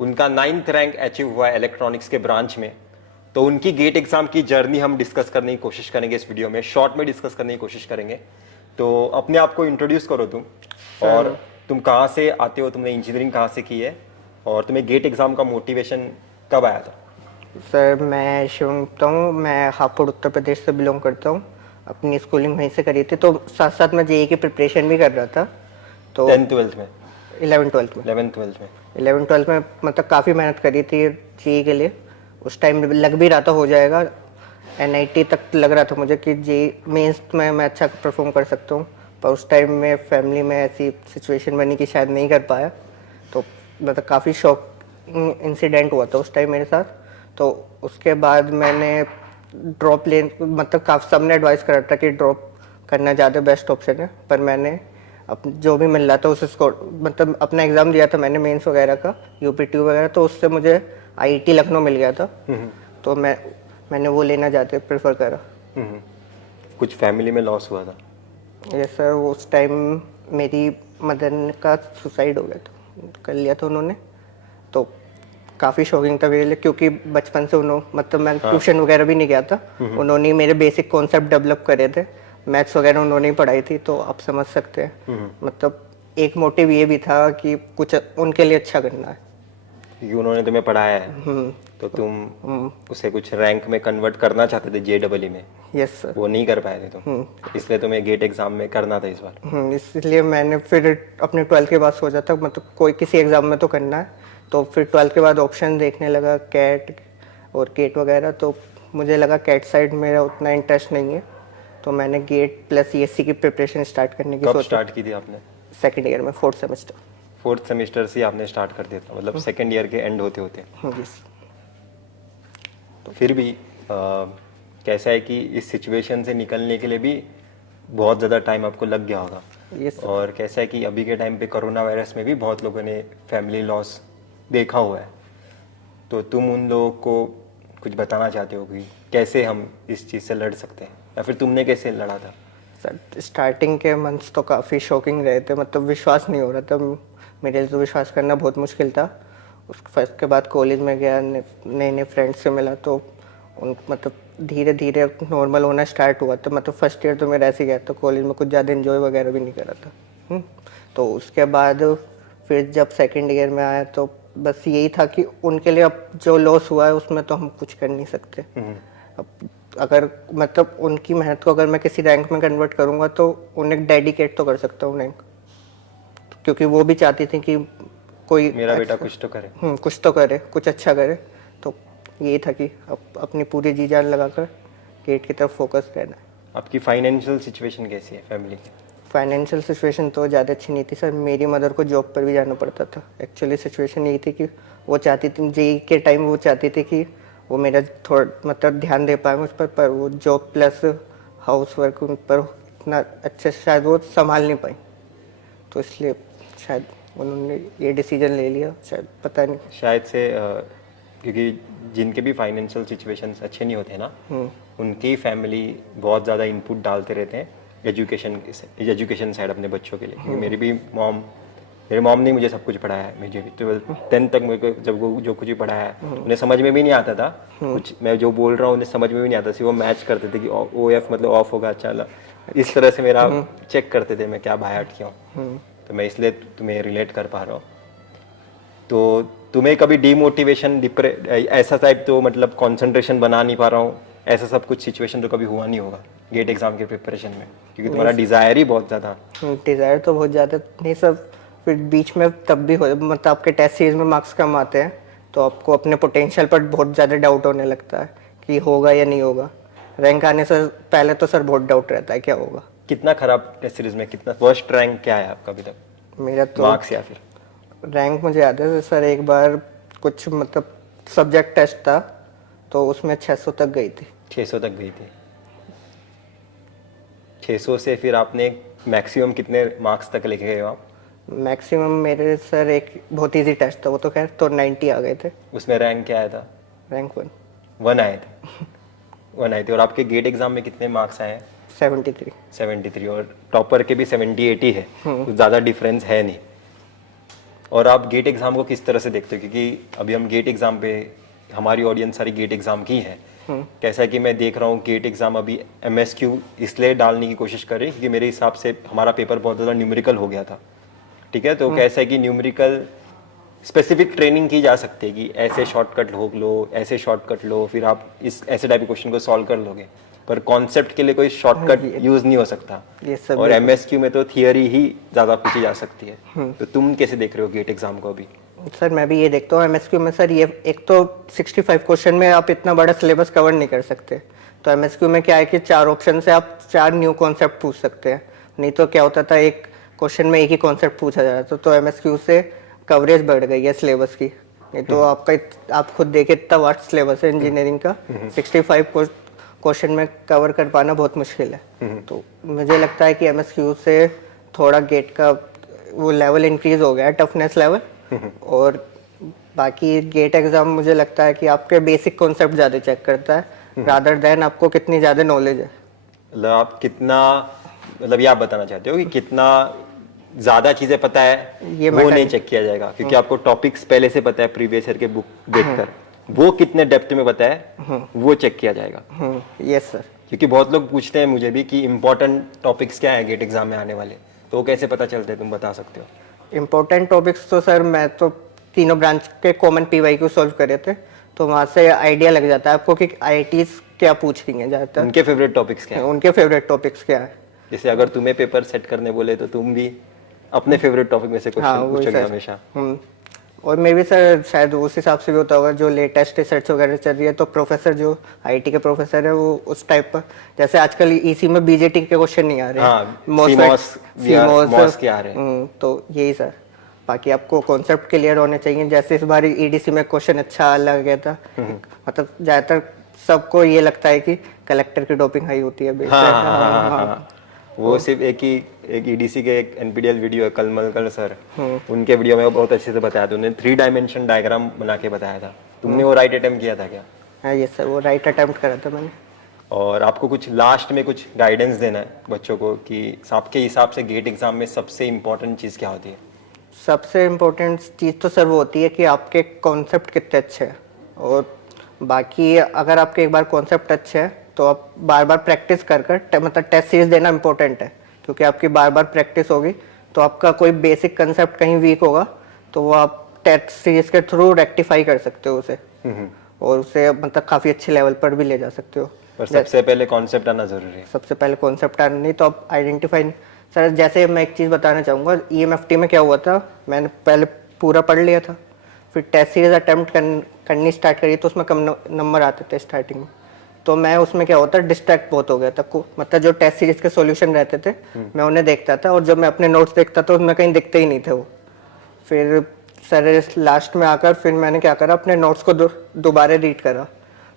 उनका 9th rank achieve हुआ है इलेक्ट्रॉनिक्स के ब्रांच में। तो उनकी गेट एग्जाम की जर्नी हम डिस्कस करने की कोशिश करेंगे इस वीडियो में, शॉर्ट में डिस्कस करने की कोशिश करेंगे। तो अपने आप को इंट्रोड्यूस करो तुम, और तुम कहाँ से आते हो, तुमने इंजीनियरिंग कहाँ से की है, और तुम्हें गेट एग्जाम का मोटिवेशन कब आया था? सर मैं शिवम गुप्ता हूँ, मैं हापुड़ उत्तर प्रदेश से बिलोंग करता हूँ। अपनी स्कूलिंग वहीं से करी थी, तो साथ साथ मैं जेई की प्रिपरेशन भी कर रहा था। तो 10th 12th में? 11 12 में 11th 12th में 11 12 में मतलब काफ़ी मेहनत करी थी जेई के लिए। उस टाइम लग भी रहा था हो जाएगा, एनआईटी तक लग रहा था मुझे कि जेई मेंस में मैं अच्छा परफॉर्म कर सकता हूँ। पर उस टाइम में फैमिली में ऐसी सिचुएशन बनी कि शायद नहीं कर पाया। तो मतलब काफ़ी शॉक इंसिडेंट हुआ था उस टाइम मेरे साथ। तो उसके बाद मैंने ड्रॉप ले मतलब काफ़ी सबने एडवाइस करा था कि ड्रॉप करना ज़्यादा बेस्ट ऑप्शन है, पर मैंने जो भी मिल रहा था उस स्कोर मतलब अपना एग्ज़ाम दिया था मैंने मेंस वगैरह का, यूपीटी वगैरह, तो उससे मुझे आईआईटी लखनऊ मिल गया था। तो मैंने वो लेना ज़्यादा प्रेफर करा। कुछ फैमिली में लॉस हुआ था? ये सर उस टाइम मेरी मदर का सुसाइड हो गया था, कर लिया था उन्होंने। तो काफ़ी शॉकिंग था मेरे लिए, क्योंकि बचपन से उन्होंने मतलब मैं ट्यूशन वगैरह भी नहीं गया था। उन्होंने ही मेरे बेसिक कॉन्सेप्ट डेवलप करे थे, मैथ्स वगैरह उन्होंने ही पढ़ाई थी। तो आप समझ सकते हैं मतलब एक मोटिव ये भी था कि कुछ उनके लिए अच्छा करना है, क्योंकि उन्होंने तुम्हें पढ़ाया है। तो तुम उसे कुछ रैंक में कन्वर्ट करना चाहते थे जेडबलई में। Yes sir. वो नहीं कर पाए थे तुम, इसलिए तुम्हें गेट एग्जाम में करना था इस बार। इसलिए मैंने फिर अपने 12th के बाद सोचा था मतलब कोई किसी एग्ज़ाम में तो करना है। तो फिर 12th के बाद ऑप्शन देखने लगा, कैट और गेट वगैरह। तो मुझे लगा कैट साइड मेरा उतना इंटरेस्ट नहीं है, तो मैंने गेट प्लस सीएससी की प्रिपरेशन स्टार्ट करने की कब सोची। स्टार्ट की थी आपने? सेकेंड ईयर में, 4th सेमेस्टर। 4th सेमेस्टर से आपने स्टार्ट कर दिया था, मतलब सेकेंड ईयर के एंड होते होते। जी। तो फिर भी कैसा है कि इस सिचुएशन से निकलने के लिए भी बहुत ज़्यादा टाइम आपको लग गया होगा। Yes sir. और कैसा है कि अभी के टाइम पे कोरोना वायरस में भी बहुत लोगों ने फैमिली लॉस देखा हुआ है। तो तुम उन लोगों को कुछ बताना चाहते हो कि कैसे हम इस चीज़ से लड़ सकते हैं, या फिर तुमने कैसे लड़ा था? सर स्टार्टिंग के मंथ्स तो काफ़ी शॉकिंग रहे थे, मतलब विश्वास नहीं हो रहा था मेरे लिए, तो विश्वास करना बहुत मुश्किल था। उसके बाद कॉलेज में गया, नए नए फ्रेंड्स से मिला, तो उन मतलब धीरे धीरे नॉर्मल होना स्टार्ट हुआ था। मतलब फर्स्ट ईयर तो मेरा ऐसे गया था, कॉलेज में कुछ ज़्यादा इन्जॉय वगैरह भी नहीं करा था। तो उसके बाद फिर जब सेकेंड ईयर में आया तो बस यही था कि उनके लिए अब जो लॉस हुआ है उसमें तो हम कुछ कर नहीं सकते। अब अगर मतलब उनकी मेहनत को अगर मैं किसी रैंक में कन्वर्ट करूँगा तो उन्हें डेडिकेट तो कर सकता हूँ रैंक, क्योंकि वो भी चाहती थी कि कोई मेरा बेटा कुछ तो करे। कुछ तो करे, कुछ अच्छा करे। तो यही था कि अपनी पूरी जी जान लगाकर गेट की तरफ फोकस रहना है। आपकी फाइनेंशियल सिचुएशन कैसी है फैमिली की? फाइनेंशियल सिचुएशन तो ज़्यादा अच्छी नहीं थी सर, मेरी मदर को जॉब पर भी जाना पड़ता था। एक्चुअली सिचुएशन यही थी कि वो चाहती थी जेई के टाइम, वो चाहती थी कि वो मेरा थोड़ा मतलब ध्यान दे पाए मुझ पर वो जॉब प्लस हाउस वर्क उन पर इतना अच्छे से शायद वो संभाल नहीं पाई। तो इसलिए शायद उन्होंने ये डिसीजन ले लिया, शायद पता नहीं। शायद से क्योंकि जिनके भी फाइनेंशियल सिचुएशंस अच्छे नहीं होते ना, उनकी फैमिली बहुत ज़्यादा इनपुट डालते रहते हैं एजुकेशन साइड अपने बच्चों के लिए। क्योंकि मेरे मॉम ने मुझे सब कुछ पढ़ाया है। मुझे भी 10th तक मेरे को जब वो जो कुछ भी पढ़ाया है उन्हें समझ में भी नहीं आता था कुछ, मैं जो बोल रहा हूँ उन्हें समझ में भी नहीं आता था। वो मैच करते थे कि OF मतलब ऑफ होगा, चला इस तरह से मेरा चेक करते थे मैं क्या बाय किया हूँ। तो मैं इसलिए तुम्हें रिलेट कर पा रहा हूँ। तो तुम्हें कभी डीमोटिवेशन ऐसा टाइप, तो मतलब कंसंट्रेशन बना नहीं पा रहा हूँ, ऐसा सब कुछ सिचुएशन तो कभी हुआ नहीं होगा गेट एग्जाम के प्रिपरेशन में? क्योंकि तुम्हारा डिज़ायर ही बहुत ज़्यादा। डिज़ायर तो बहुत ज़्यादा नहीं सर, फिर बीच में तब भी हो मतलब आपके टेस्ट सीरीज में मार्क्स कम आते हैं तो आपको अपने पोटेंशियल पर बहुत ज़्यादा डाउट होने लगता है कि होगा या नहीं होगा। रैंक आने से पहले तो सर बहुत डाउट रहता है क्या होगा। कितना खराब टेस्ट सीरीज में, कितना वर्स्ट रैंक क्या है आपका अभी तक? मेरा तो मार्क्स या फिर रैंक मुझे याद है सर, एक बार कुछ मतलब सब्जेक्ट टेस्ट था तो उसमें 600 तक गई थी। 600 तक गई थी? 600 से फिर आपने मैक्सिमम कितने मार्क्स तक लेके गए हो आप? मैक्सिमम मेरे सर एक बहुत इजी टेस्ट था वो तो खैर, तो 90 आ गए थे। उसमें रैंक क्या आया था? रैंक 1 आए थे। 1 आए थे। और आपके गेट एग्जाम में कितने मार्क्स आए हैं? 73। और टॉपर के भी 70-80 है, कुछ ज़्यादा डिफरेंस है नहीं। और आप गेट एग्जाम को किस तरह से देखते हो, क्योंकि अभी हम गेट एग्जाम पे, हमारी ऑडियंस सारी गेट एग्जाम की है। कैसा है कि मैं देख रहा हूँ गेट एग्जाम अभी MSQ इसलिए डालने की कोशिश कर रही है क्योंकि मेरे हिसाब से हमारा पेपर बहुत ज़्यादा न्यूमेरिकल हो गया था। ठीक है, तो कैसा है कि न्यूमेरिकल स्पेसिफिक ट्रेनिंग की जा सकती है कि ऐसे शॉर्टकट लो, ऐसे शॉर्टकट लो, फिर आप इस ऐसे टाइप के क्वेश्चन को सॉल्व कर लोगे, पर कॉन्सेप्ट के लिए कोई शॉर्टकट यूज नहीं हो सकता। ये सब और MSQ में तो थियरी ही ज़्यादा पूछी जा सकती है। तो तुम कैसे देख रहे हो गेट एग्जाम को अभी? सर मैं भी ये देखता हूँ MSQ में सर, ये एक तो 65 क्वेश्चन में आप इतना बड़ा सिलेबस कवर नहीं कर सकते। तो MSQ में क्या है कि 4 ऑप्शन से आप 4 न्यू कॉन्सेप्ट पूछ सकते हैं। नहीं तो क्या होता था, एक क्वेश्चन में एक ही कॉन्सेप्ट पूछा जा रहा था। तो MSQ से कवरेज बढ़ गई है सिलेबस की। नहीं तो आप खुद देखिए इतना वास्ट सिलेबस है इंजीनियरिंग का, 65 क्वेश्चन में कवर कर पाना बहुत मुश्किल है। तो मुझे लगता है कि MSQ से थोड़ा गेट का वो लेवल इंक्रीज हो गया है, टफनेस लेवल। और बाकी गेट एग्जाम मुझे लगता है कि आपके बेसिक कॉन्सेप्ट ज़्यादा चेक करता है रादर देन आपको कितनी ज़्यादा नॉलेज है। मतलब आप कितना, मतलब ये आप बताना चाहते हो कि कितना ज़्यादा चीज़ें पता है ये वो नहीं चेक किया जाएगा, क्योंकि आपको टॉपिक्स पहले से पता है प्रीवियस ईयर के बुक देखकर, वो कितने डेप्थ में पता है वो चेक किया जाएगा। Yes sir. क्योंकि बहुत लोग पूछते हैं मुझे भी कि इंपॉर्टेंट टॉपिक्स क्या है गेट एग्जाम में आने वाले, तो वो कैसे पता चलते हैं, तुम बता सकते हो? इम्पोर्टेंट टॉपिक्स तो सर मैं तो तीनों ब्रांच के कॉमन PYQ सॉल्व करे थे, तो वहाँ से आइडिया लग जाता है आपको कि IITs क्या पूछ रही हैं ज़्यादातर, उनके फेवरेट टॉपिक्स क्या है, उनके फेवरेट टॉपिक्स क्या है। जैसे अगर तुम्हें पेपर सेट करने बोले तो तुम भी अपने फेवरेट टॉपिक में से क्वेश्चन पूछोगे हमेशा। और मे भी सर शायद उस हिसाब से भी होता होगा, जो लेटेस्ट रिसर्च वगैरह चल रही है तो प्रोफेसर जो IT के प्रोफेसर है वो उस टाइप पर, जैसे आजकल EC में BJT के क्वेश्चन नहीं आ रहे, CMOS के आ रहे हैं। तो यही सर। बाकी आपको कॉन्सेप्ट क्लियर होने चाहिए। जैसे इस बार EDC में क्वेश्चन अच्छा लग गया था, मतलब ज़्यादातर सबको ये लगता है कि कलेक्टर की डोपिंग हाई होती है। वो सिर्फ एक EDC के एक NPTEL वीडियो है, कलमलकर सर, उनके वीडियो में वो बहुत अच्छे से बताया था। उन्होंने 3 डायमेंशन डायग्राम बना के बताया था। तुमने वो राइट अटेम्प्ट किया था क्या? हाँ ये सर, वो राइट अटेम्प्ट करा था मैंने। और आपको कुछ लास्ट में कुछ गाइडेंस देना है बच्चों को कि आपके हिसाब से गेट एग्जाम में सबसे इम्पोर्टेंट चीज़ क्या होती है? सबसे इम्पोर्टेंट चीज़ तो सर वो होती है कि आपके कॉन्सेप्ट कितने अच्छे हैं। और बाकी अगर आपके एक बार कॉन्सेप्ट अच्छे हैं तो आप बार बार प्रैक्टिस कर मतलब टेस्ट सीरीज देना इंपॉर्टेंट है, क्योंकि आपकी बार बार प्रैक्टिस होगी तो आपका कोई बेसिक कंसेप्ट कहीं वीक होगा तो वो आप टेस्ट सीरीज के थ्रू रेक्टिफाई कर सकते हो उसे, और उसे मतलब काफ़ी अच्छे लेवल पर भी ले जा सकते हो। पर सबसे पहले कॉन्सेप्ट आना जरूरी है। सबसे पहले कॉन्सेप्ट आना, नहीं तो आप आइडेंटिफाई। सर जैसे मैं एक चीज़ बताना चाहूँगा, EMFT में क्या हुआ था, मैंने पहले पूरा पढ़ लिया था, फिर टेस्ट सीरीज अटेम्प्ट करनी स्टार्ट करी तो उसमें कम नंबर आते थे स्टार्टिंग में। तो मैं उसमें क्या होता डिस्ट्रैक्ट बहुत हो गया था, मतलब जो टेस्ट सीरीज के सॉल्यूशन रहते थे मैं उन्हें देखता था, और जब मैं अपने नोट्स देखता था उसमें कहीं दिखते ही नहीं थे वो। फिर सर लास्ट में आकर फिर मैंने क्या करा, अपने नोट्स को दोबारा रीड करा,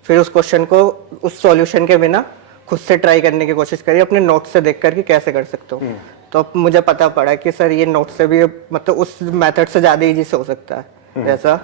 फिर उस क्वेश्चन को उस सॉल्यूशन के बिना खुद से ट्राई करने की कोशिश करी, अपने नोट्स से देख कर कि कैसे कर सकता हूँ। तो अब मुझे पता पड़ा कि सर ये नोट्स से भी मतलब उस मेथड से ज़्यादा ईजी से हो सकता है जैसा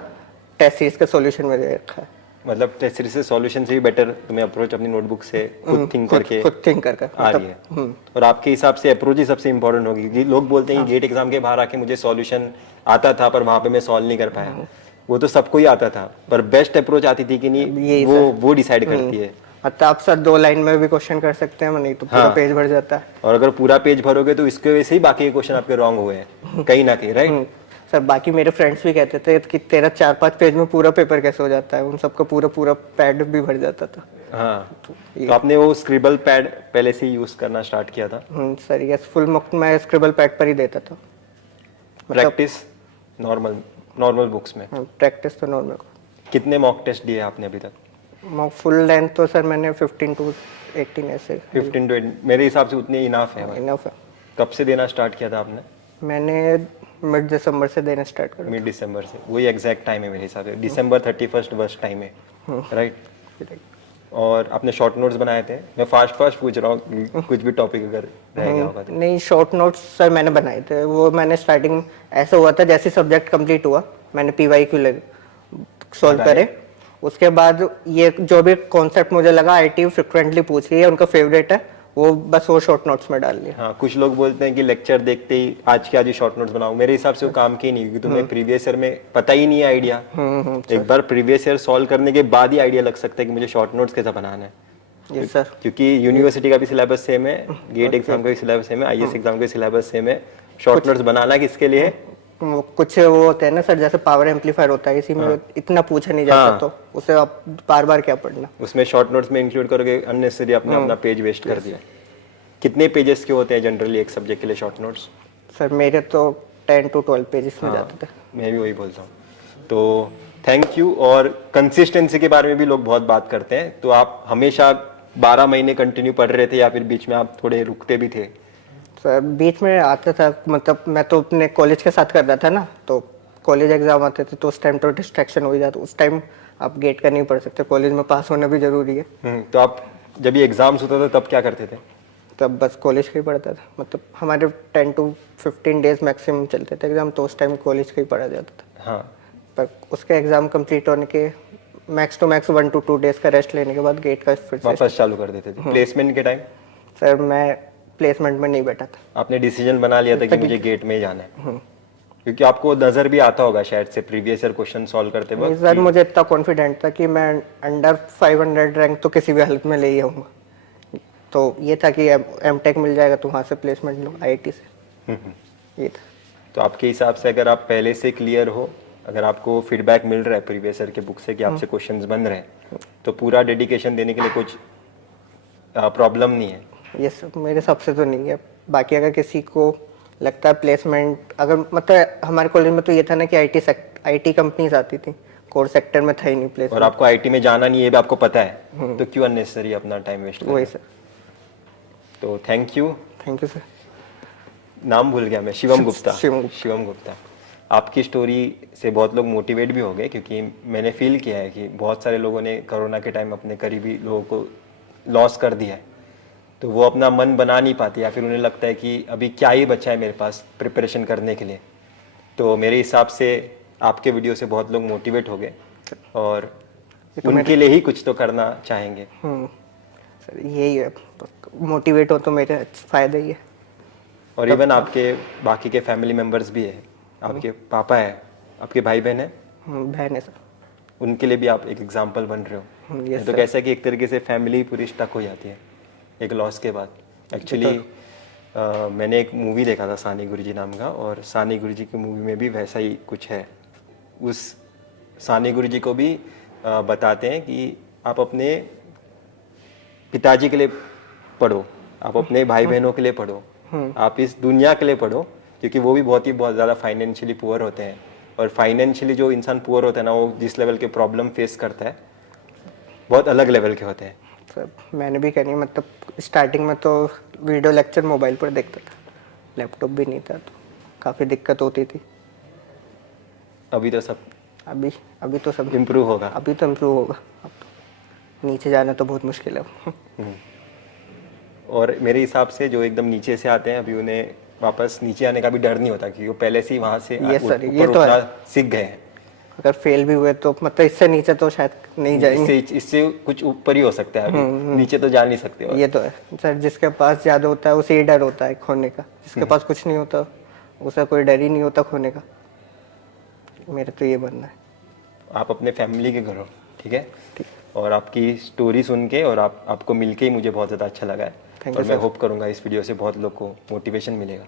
टेस्ट सीरीज के सॉल्यूशन में दे रखा है। मतलब टेस्ट सीरीज से सॉल्यूशन से भी बेटर तुम्हें अप्रोच अपनी नोटबुक से खुद थिंक करके आ रही है। और आपके हिसाब से अप्रोच ही सबसे इंपॉर्टेंट होगी, क्योंकि लोग बोलते हैं गेट एग्जाम के बाहर आके मुझे सॉल्यूशन आता था पर वहां पे मैं सॉल्व नहीं कर पाया। वो तो सबको ही आता था, पर बेस्ट अप्रोच आती थी कि नहीं, वो डिसाइड करती है। मतलब आप सर 2 लाइन में भी क्वेश्चन कर सकते हैं, नहीं तो पूरा पेज भर जाता है। और अगर पूरा पेज भरोगे तो इसके वजह से ही बाकी के क्वेश्चन आपके रॉन्ग हुए हैं कहीं ना कहीं, राइट? सर बाकी मेरे फ्रेंड्स भी कहते थे कि तेरा 4-5 पेज में पूरा पेपर कैसे हो जाता है, उन सबका पूरा पैड भी भर जाता था। हाँ, तो आपने वो स्क्रिबल पैड पहले से यूज करना स्टार्ट किया था? सर यस, फुल मुक्त मैं स्क्रिबल पैड पर ही देता था। प्रैक्टिस नॉर्मल बुक्स में? प्रैक्टिस तो नॉर्मल। कितने मॉक टेस्ट दिए आपने अभी तक? मॉक फुल लेंथ तो सर मैंने 15 to 18 ऐसे। 15 to 18 मेरे हिसाब से उतने इनफ है। इनफ है। कब से देना स्टार्ट किया था आपने? मैंने मिड दिसंबर से देना स्टार्ट करा। मिड दिसंबर से, वही एग्जैक्ट टाइम है मेरे हिसाब से, दिसंबर 31 वर्स्ट टाइम है, राइट? और आपने शॉर्ट नोट्स बनाए थे? मैं फास्ट पूछ रहा हूँ, कुछ भी टॉपिक अगर रह गया होगा तो। नहीं, शॉर्ट नोट्स सर मैंने बनाए थे, वो मैंने स्टार्टिंग ऐसा हुआ था जैसे सब्जेक्ट कंप्लीट हुआ मैंने PYQ सॉल्व करे, उसके बाद ये जो भी कॉन्सेप्ट मुझे लगा IIT फ्रिक्वेंटली पूछ रही है, उनका फेवरेट है, वो बस वो शॉर्ट नोट्स में डाल लिया। हाँ, कुछ लोग बोलते हैं कि लेक्चर देखते ही आज के आज ही शॉर्ट नोट्स बनाओ। मेरे हिसाब से वो काम की नहीं, क्योंकि तुम्हें प्रीवियस ईयर में पता ही नहीं है आइडिया। एक बार प्रीवियस ईयर सॉल्व करने के बाद ही आइडिया लग सकता है कि मुझे शॉर्ट नोट्स कैसा बनाना है। Yes sir. क्योंकि यूनिवर्सिटी का भी सिलेबस सेम है, गेट एग्जाम का भी सिलेबस सेम है, आईएएस एग्जाम का भी सिलेबस सेम है। शॉर्ट नोट्स बनाना किसके लिए? कुछ वो होते हैं ना सर, जैसे पावर एम्पलीफायर होता है, इसी में इतना पूछा नहीं जाता, हाँ। तो उसे आप बार बार क्या पढ़ना। उसमें शॉर्ट नोट्स में इंक्लूड करोगे, अननेसेसरी आपने अपना पेज वेस्ट कर दिया। कितने पेजेस के होते हैं जनरली एक सब्जेक्ट के लिए शॉर्ट नोट्स? सर मेरे तो 10 to 12 पेजेस में जाते थे। मैं भी वही बोलता हूँ। तो थैंक यू। और कंसिस्टेंसी के बारे में भी लोग बहुत बात करते हैं, तो आप हमेशा 12 महीने कंटिन्यू पढ़ रहे थे या फिर बीच में आप थोड़े रुकते भी थे? सर बीच में आता था, मतलब मैं तो अपने कॉलेज के साथ कर रहा था ना, तो कॉलेज एग्जाम आते थे तो उस टाइम तो डिस्ट्रैक्शन हो ही जाता, उस टाइम आप गेट का नहीं पढ़ सकते, कॉलेज में पास होना भी जरूरी है। तो आप जब ये एग्जाम्स होता था तब क्या करते थे? तब बस कॉलेज का ही पढ़ता था, मतलब हमारे 10 to 15 डेज मैक्सिमम चलते थे एग्जाम, तो उस टाइम कॉलेज का ही पढ़ा जाता था। हाँ, पर उसके एग्जाम कंप्लीट होने के max to max 1 to 2 days का रेस्ट लेने के बाद गेट का फिर से। वापस चालू कर देते थे। प्लेसमेंट के टाइम? सर मैं प्लेसमेंट में नहीं बैठा था। आपने डिसीजन बना लिया था कि मुझे गेट में ही जाना है? क्योंकि आपको नजर भी आता होगा शायद से प्रीवियस ईयर क्वेश्चन सॉल्व करते वक्त। सर मुझे इतना कॉन्फिडेंट था कि मैं अंडर 500 रैंक तो किसी भी हालत में ले ही आऊँगा, तो ये था कि एमटेक मिल जाएगा तो वहाँ से प्लेसमेंट लो आईआईटी से, ये था। तो आपके हिसाब से अगर आप पहले से क्लियर हो, अगर आपको फीडबैक मिल रहा है प्रीवियस ईयर के बुक से कि आपसे क्वेश्चंस बन रहे हैं, तो पूरा डेडिकेशन देने के लिए कुछ प्रॉब्लम नहीं है? ये सब मेरे हिसाब से तो नहीं है। बाकी अगर किसी को लगता है प्लेसमेंट, अगर मतलब हमारे कॉलेज में तो ये था ना कि आईटी कंपनीज आती थी, कोर सेक्टर में था ही नहीं और प्लेसमेंट। आपको आईटी में जाना नहीं है, ये भी आपको पता है, तो क्यों अननेसेसरी अपना टाइम वेस्ट करना? वही सर। तो थैंक यू सर। नाम भूल गया मैं, शिवम गुप्ता। शिवम गुप्ता। शिवम गुप्ता। आपकी स्टोरी से बहुत लोग मोटिवेट भी हो गए, क्योंकि मैंने फील किया है कि बहुत सारे लोगों ने कोरोना के टाइम अपने करीबी लोगों को लॉस कर दिया है, तो वो अपना मन बना नहीं पाते या फिर उन्हें लगता है कि अभी क्या ही बचा है मेरे पास प्रिपरेशन करने के लिए। तो मेरे हिसाब से आपके वीडियो से बहुत लोग मोटिवेट हो गए और उनके लिए ही कुछ तो करना चाहेंगे। सर यही है, मोटिवेट हो तो मेरे फायदा ही है। और इवन आपके बाकी के फैमिली मेंबर्स भी है, आपके पापा है, आपके भाई बहन है? बहन है सर। उनके लिए भी आप एक एग्जाम्पल बन रहे हो। यस तो कैसा है कि एक तरीके से फैमिली पूरी स्टक हो जाती है एक लॉस के बाद। एक्चुअली मैंने एक मूवी देखा था सानी गुरुजी नाम का, और सानी गुरुजी की मूवी में भी वैसा ही कुछ है। उस सानी गुरुजी को भी बताते हैं कि आप अपने पिताजी के लिए पढ़ो, आप अपने भाई बहनों के लिए पढ़ो, आप इस दुनिया के लिए पढ़ो, क्योंकि वो भी बहुत ज़्यादा फाइनेंशियली पुअर होते हैं। और फाइनेंशियली जो इंसान पुअर होता है ना, वो जिस लेवल के प्रॉब्लम फेस करता है बहुत अलग लेवल के होते हैं। सर मैंने भी कहनी, मतलब स्टार्टिंग में तो वीडियो लेक्चर मोबाइल पर देखता था, लैपटॉप भी नहीं था, तो काफ़ी दिक्कत होती थी। अभी तो सब अभी तो सब इम्प्रूव होगा। अभी तो इम्प्रूव होगा। अब तो नीचे जाना तो बहुत मुश्किल है। और मेरे हिसाब से जो एकदम नीचे से आते हैं, अभी उन्हें वापस नीचे आने का भी डर नहीं होता, क्योंकि वो पहले से ही वहाँ से सर, ये ऊपर तो उठना है। सीख गए हैं। अगर फेल भी हुए तो मतलब इससे नीचे तो शायद नहीं जाएंगे। इससे कुछ ऊपर ही हो सकता है, अभी नीचे तो जा नहीं सकते। ये तो है सर, जिसके पास ज़्यादा होता है उसे ही डर होता है खोने का, जिसके पास कुछ नहीं होता उसे कोई डर ही नहीं होता खोने का। मेरा तो ये मानना है। आप अपने फैमिली के घर हो, ठीक है? और आपकी स्टोरी सुन के और आपको मिलके ही मुझे बहुत ज़्यादा अच्छा लगा है। और मैं होप करूँगा इस वीडियो से बहुत लोग को मोटिवेशन मिलेगा।